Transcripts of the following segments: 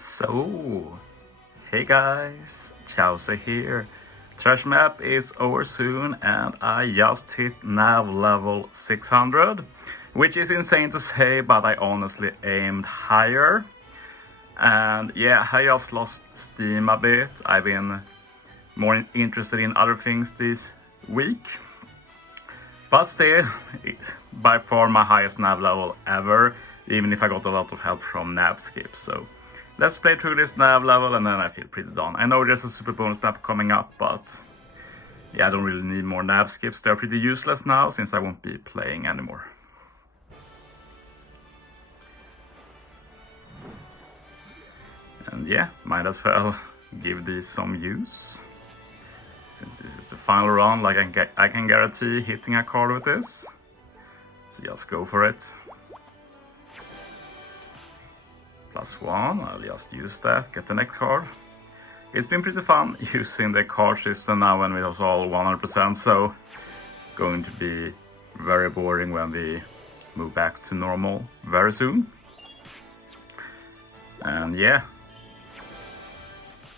So, hey guys, Chauzu here. Treasure Map is over soon and I just hit nav level 600, which is insane to say, but I honestly aimed higher. And yeah, I just lost steam a bit. I've been more interested in other things this week. But still, it's by far my highest nav level ever, even if I got a lot of help from nav skips. So let's play through this nav level and then I feel pretty done. I know there's a super bonus map coming up, but yeah, I don't really need more nav skips. They're pretty useless now since I won't be playing anymore. And yeah, might as well give these some use. Since this is the final round, like I can guarantee hitting a card with this. So just go for it. +1, I'll just use that, get the next card. It's been pretty fun using the card system now when it was all 100%, so going to be very boring when we move back to normal very soon. And yeah,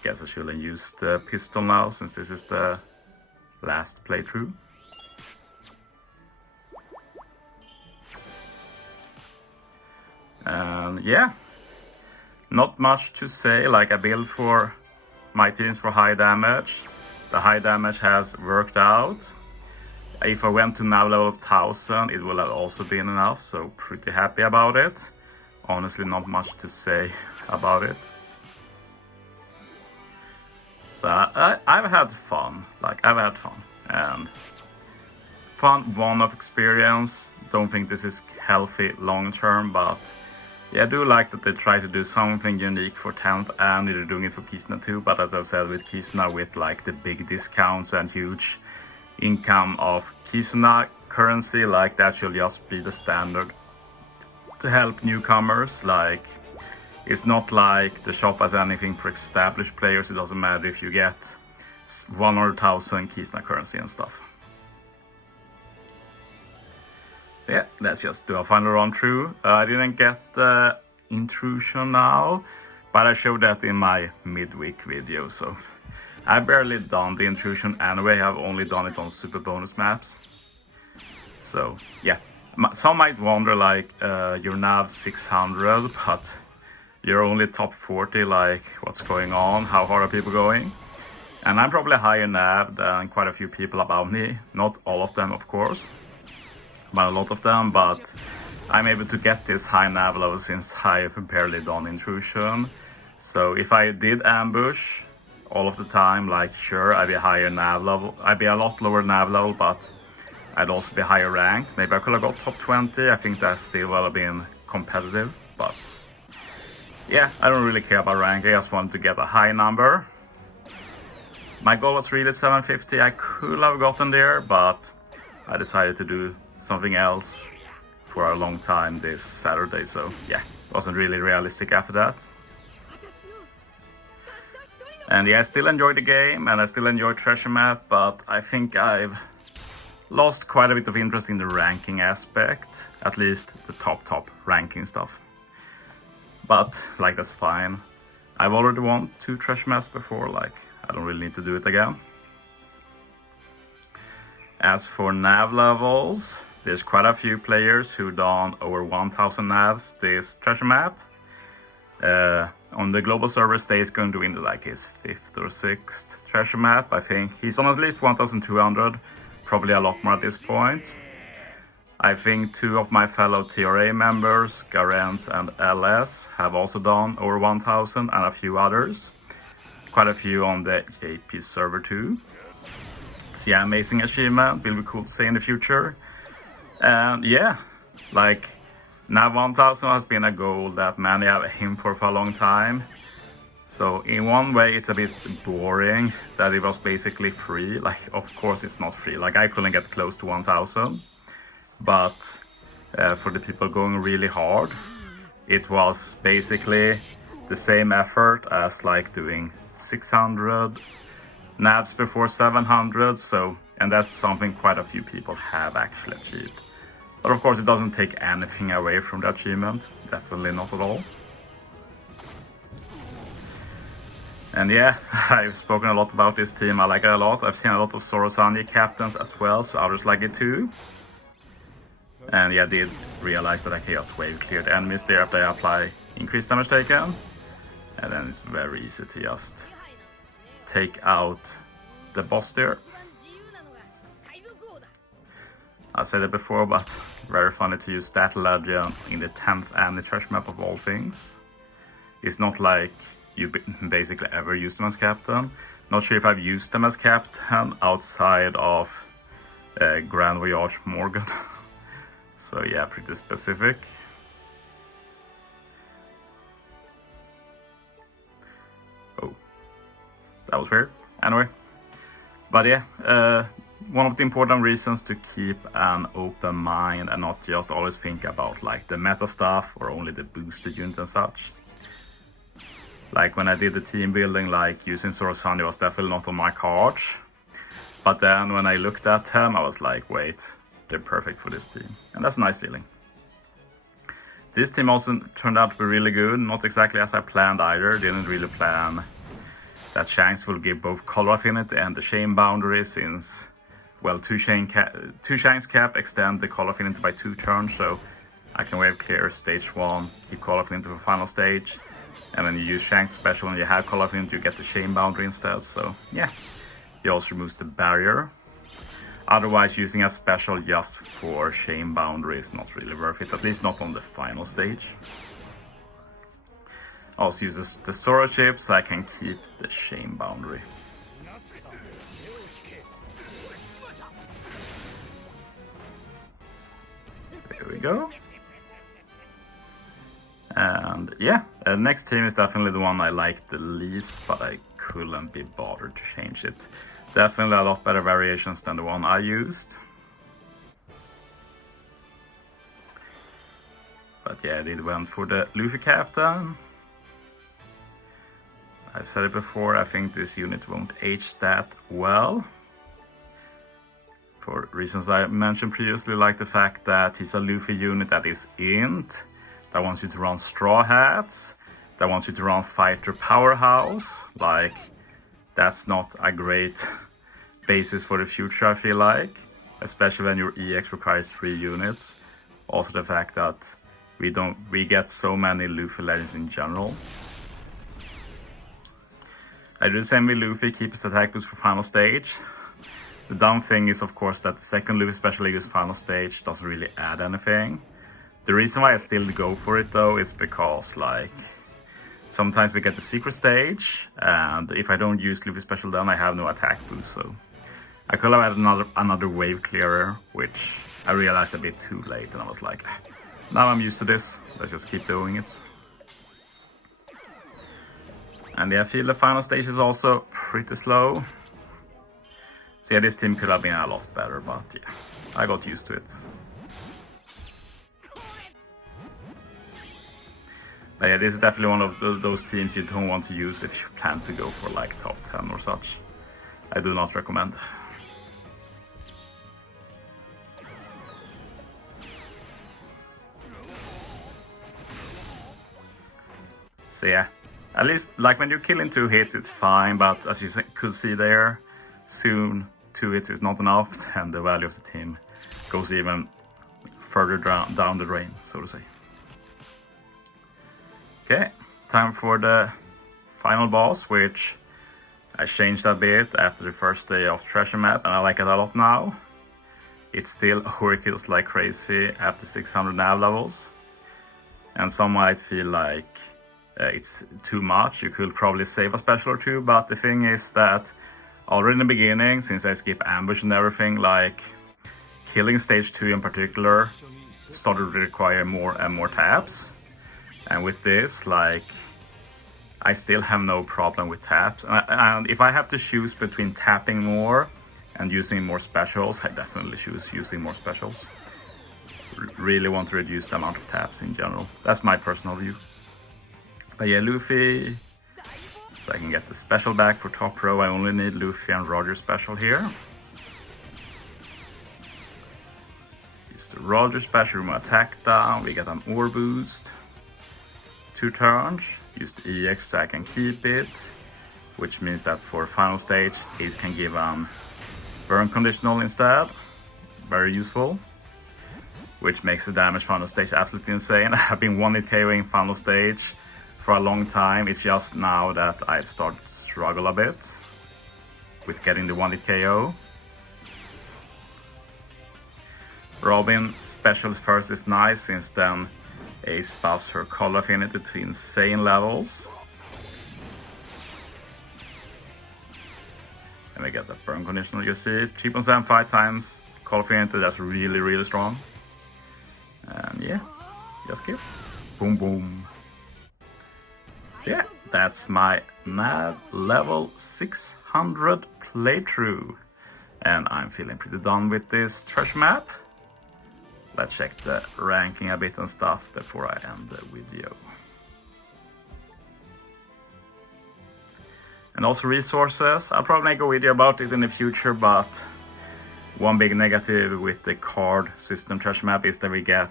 guess I shouldn't use the pistol now since this is the last playthrough. And yeah, not much to say. Like, I build for my teams for high damage. The high damage has worked out. If I went to nav level 1000, it would have also been enough, so pretty happy about it. Honestly, not much to say about it. So I've had fun, and fun one-off experience. Don't think this is healthy long-term, but yeah, I do like that they try to do something unique for 10th, and they're doing it for Kisna too. But as I've said with Kisna, with like the big discounts and huge income of Kisna currency, like that should just be the standard to help newcomers. Like, it's not like the shop has anything for established players. It doesn't matter if you get 100,000 Kisna currency and stuff. So yeah, let's just do a final run through. I didn't get the intrusion now, but I showed that in my midweek video. So I barely done the intrusion anyway. I've only done it on super bonus maps. So yeah, some might wonder like you're nav 600, but you're only top 40, like what's going on? How hard are people going? And I'm probably higher nav than quite a few people above me. Not all of them, of course, but a lot of them. But I'm able to get this high nav level since I've barely done intrusion. So if I did ambush all of the time, like sure, I'd be higher nav level. I'd be a lot lower nav level, but I'd also be higher ranked. Maybe I could have got top 20. I think that still would have been competitive, but yeah, I don't really care about rank. I just wanted to get a high number. My goal was really 750. I could have gotten there, but I decided to do something else for a long time this Saturday. So yeah, it wasn't really realistic after that. And yeah, I still enjoy the game and I still enjoy Treasure Map, but I think I've lost quite a bit of interest in the ranking aspect, at least the top ranking stuff. But like, that's fine. I've already won 2 Treasure Maps before, like I don't really need to do it again. As for nav levels, there's quite a few players who done over 1000 navs this Treasure Map. On the global server, Stay's going to win like his 5th or 6th Treasure Map. I think he's on at least 1200, probably a lot more at this point. I think 2 of my fellow TRA members, Garens and LS, have also done over 1000, and a few others. Quite a few on the JP server too. So yeah, amazing achievement, will be cool to see in the future. And yeah, like nav 1000 has been a goal that many have aimed for a long time. So in one way it's a bit boring that it was basically free. Like, of course it's not free, like I couldn't get close to 1000. But for the people going really hard, it was basically the same effort as like doing 600 navs before 700. So, and that's something quite a few people have actually achieved. But of course it doesn't take anything away from the achievement, definitely not at all. And yeah, I've spoken a lot about this team. I like it a lot. I've seen a lot of Sorosani captains as well, so others like it too. And yeah, I did realize that I can just wave clear the enemies there after I apply increased damage taken. And then it's very easy to just take out the boss there. I said it before, but very funny to use that legend in the 10th Anni Treasure Map of all things. It's not like you basically ever use them as captain. Not sure if I've used them as captain outside of Grand Voyage Morgan. So yeah, pretty specific. Oh, that was weird. Anyway, but yeah, one of the important reasons to keep an open mind and not just always think about like the meta stuff or only the boosted unit and such. Like when I did the team building, like using Sorosani was definitely not on my cards. But then when I looked at him, I was like, wait, they're perfect for this team. And that's a nice feeling. This team also turned out to be really good. Not exactly as I planned either. Didn't really plan that Shanks will give both color affinity and the chain boundary, since, well, two Shanks cap extend the color affinity by 2 turns. So I can wave clear stage 1, keep color affinity for final stage. And when you use Shanks special and you have color affinity, you get the chain boundary instead. So yeah, he also removes the barrier. Otherwise, using a special just for chain boundary is not really worth it, at least not on the final stage. Also uses the Sora chip so I can keep the chain boundary. There we go. And yeah, next team is definitely the one I like the least, but I couldn't be bothered to change it. Definitely a lot better variations than the one I used. But yeah, I did went for the Luffy captain. I've said it before, I think this unit won't age that well. For reasons I mentioned previously, like the fact that he's a Luffy unit that is int, that wants you to run straw hats, that wants you to run fighter powerhouse. Like, that's not a great basis for the future, I feel like. Especially when your EX requires 3 units. Also the fact that we get so many Luffy legends in general. I do the same with Luffy, keep his attack boost for final stage. The dumb thing is of course that the second Luffy special use final stage doesn't really add anything. The reason why I still go for it though is because like sometimes we get the secret stage, and if I don't use Luffy special then I have no attack boost, so I could have had another wave clearer, which I realized a bit too late, and I was like, now I'm used to this, let's just keep doing it. And yeah, I feel the final stage is also pretty slow. So yeah, this team could have been a lot better, but yeah, I got used to it. But yeah, this is definitely one of those teams you don't want to use if you plan to go for like top 10 or such. I do not recommend. So yeah, at least like when you're killing 2 hits it's fine, but as you could see there, soon 2 hits is not enough and the value of the team goes even further down the drain, so to say. Okay, time for the final boss, which I changed a bit after the first day of Treasure Map, and I like it a lot now. It still overkills like crazy after 600 nav levels, and some might feel like it's too much. You could probably save a special or 2, but the thing is that already in the beginning, since I skip ambush and everything, like killing stage 2 in particular started to require more and more taps. And with this, like, I still have no problem with taps. And if I have to choose between tapping more and using more specials, I definitely choose using more specials. Really want to reduce the amount of taps in general. That's my personal view. But yeah, Luffy. So I can get the special back for top row. I only need Luffy and Roger special here. Use the Roger special, remove attack down. We get an ore boost. 2 turns, use the EX so I can keep it. which means that for final stage, Ace can give burn conditional instead. Very useful. Which makes the damage final stage absolutely insane. I've been 1-hit KOing final stage for a long time. It's just now that I've started to struggle a bit with getting the 1-hit KO. Robin special first is nice, since then Ace buffs her color affinity to insane levels. And we get that burn conditional, you see. 3.75 times color affinity, that's really strong. And yeah, just kill. Boom boom. So yeah, that's my NAV level 600 playthrough. And I'm feeling pretty done with this treasure map. Let's check the ranking a bit and stuff before I end the video. And also resources. I'll probably make a video about it in the future, but one big negative with the card system treasure map is that we get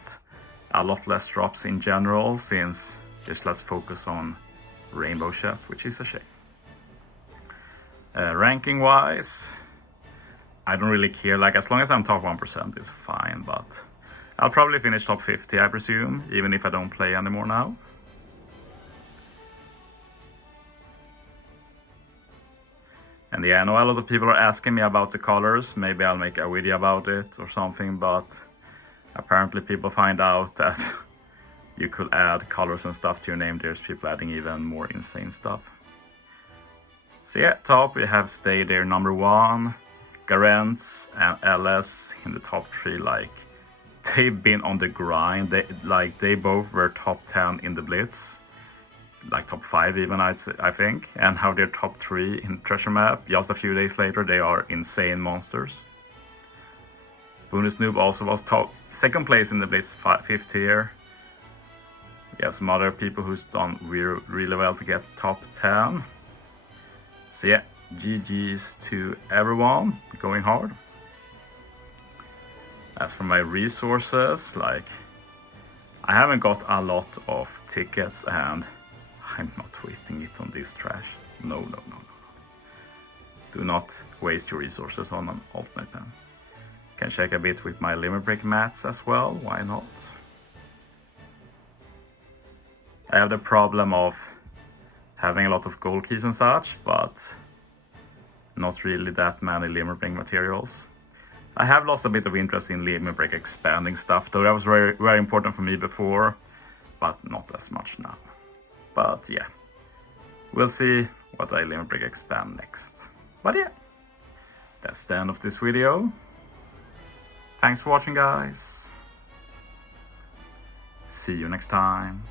a lot less drops in general, since there's less focus on rainbow chests, which is a shame. Ranking wise, I don't really care. Like, as long as I'm top 1% is fine, but I'll probably finish top 50, I presume, even if I don't play anymore now. And yeah, I know a lot of people are asking me about the colors. Maybe I'll make a video about it or something, but apparently people find out that you could add colors and stuff to your name. There's people adding even more insane stuff. So yeah, top we have Stay There number 1, Garance and LS in the top 3. Like, they've been on the grind. They both were top 10 in the Blitz. Like top 5 even, I think, and how they're top 3 in treasure map. Just a few days later, they are insane monsters. Bonus Noob also was second place in the Blitz 5th tier. We have some other people who's done really well to get top 10. So yeah, GG's to everyone, going hard. As for my resources, like, I haven't got a lot of tickets, and I'm not wasting it on this trash. No. Do not waste your resources on an ultimate pen. Can check a bit with my limit break mats as well, why not? I have the problem of having a lot of gold keys and such, but not really that many limit break materials. I have lost a bit of interest in limit break expanding stuff, though that was very important for me before, but not as much now. But yeah, we'll see what I limit break expand next. But yeah, that's the end of this video. Thanks for watching, guys. See you next time.